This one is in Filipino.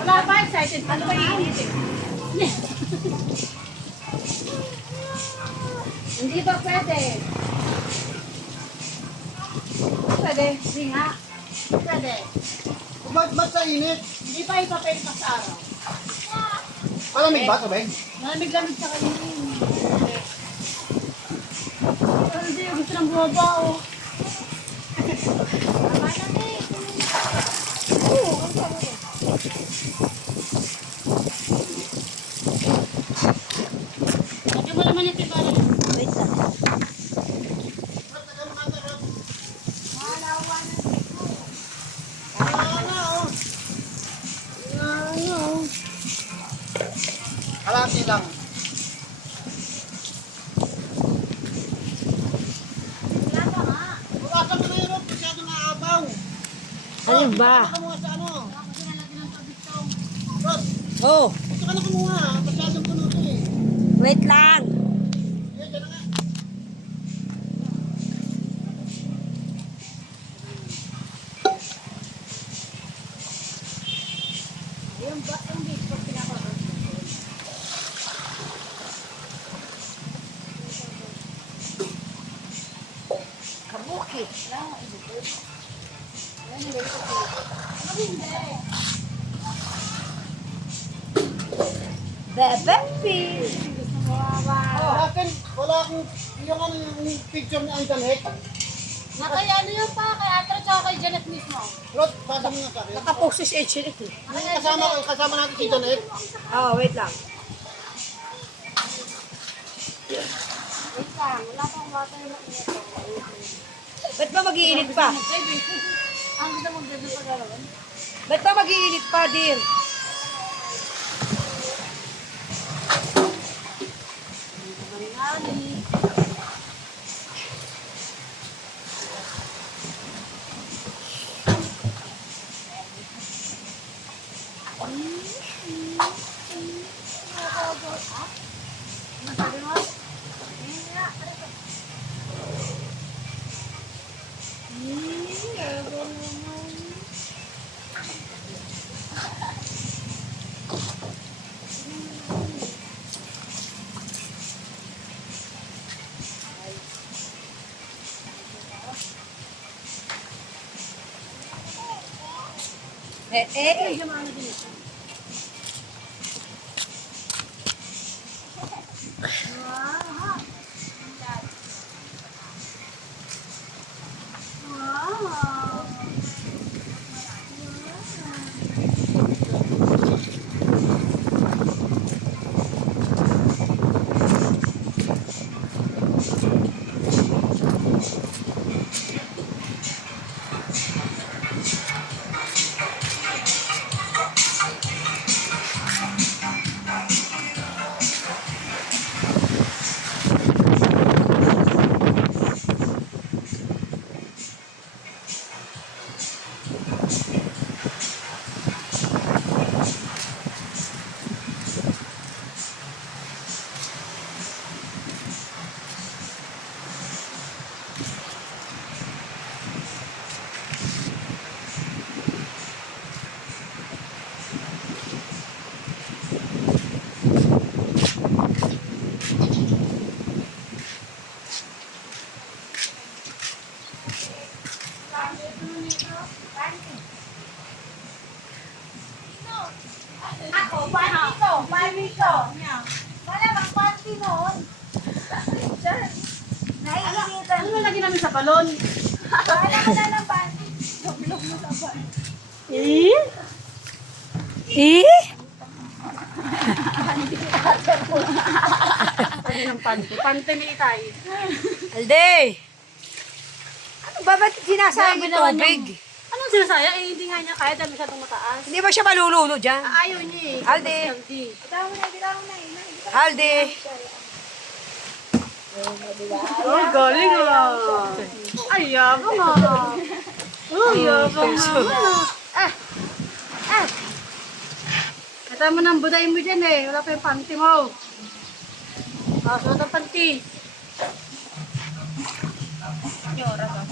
Wala ba? Excited pa. Ano ba iinit eh? Hindi ba pwede? Pwede. Hindi nga. Pwede. Ba't sa init? Hindi pa ipapwede pa sa araw. Malamig ba, sabay? Malamig-lamig sa kanina yun. Pero hindi, gusto ng bumaba oh. Tama na eh. Oo, ang tama na. Lagyan mo naman yung tibari. Wait lang. Kalati lang. Bukasan mo na yun, masyado naabaw. Ano ba? Gusto ka na kumuha sa ano? Rod, Oh, gusto ka na kumuha. Masyadong puno ito eh. wait lang. Yan, dyan na nga. Yung ba, yung beach, pag pinakaroon. Kabuki. Bebe fish. Oh, akin, wala akong, yung ano, yung picture ni Uncle Heck. Kay ano yun pa, kay Atra tsaka kay Janet mismo. Rod, pasa mo nga sa akin. Nakapost si HLF. Kasama natin si John Heck. Oh, wait lang. Wait lang, wala pang water na ito. Ba't ba mag-iinit pa? Ang gusto mong ganda pa gano'n? Ba't ba mag-iinit pa, dear? Eh. dito. Malamang panty noon. Naiinitan. Ano nalagyan namin sa balon? Wala mo na ng panty. Dublog mo sa panty. Eh? Pante ni Itay. Alde! Ano ba ba't sinasayang yung tubig? Anong sinasaya? Eh, hindi nga niya kaya dahil masyadong mataas. Hindi ba siya malululo dyan? Ayaw niya eh. Alde! Bitaw mo na, bitaw mo na. Alde! Oh, galing ah. Ay, yabang ah. Oh, yabang ah. Kata mo ng buday mo dyan eh. Wala pa yung panty mo. Suot ang panty. Nyora ka.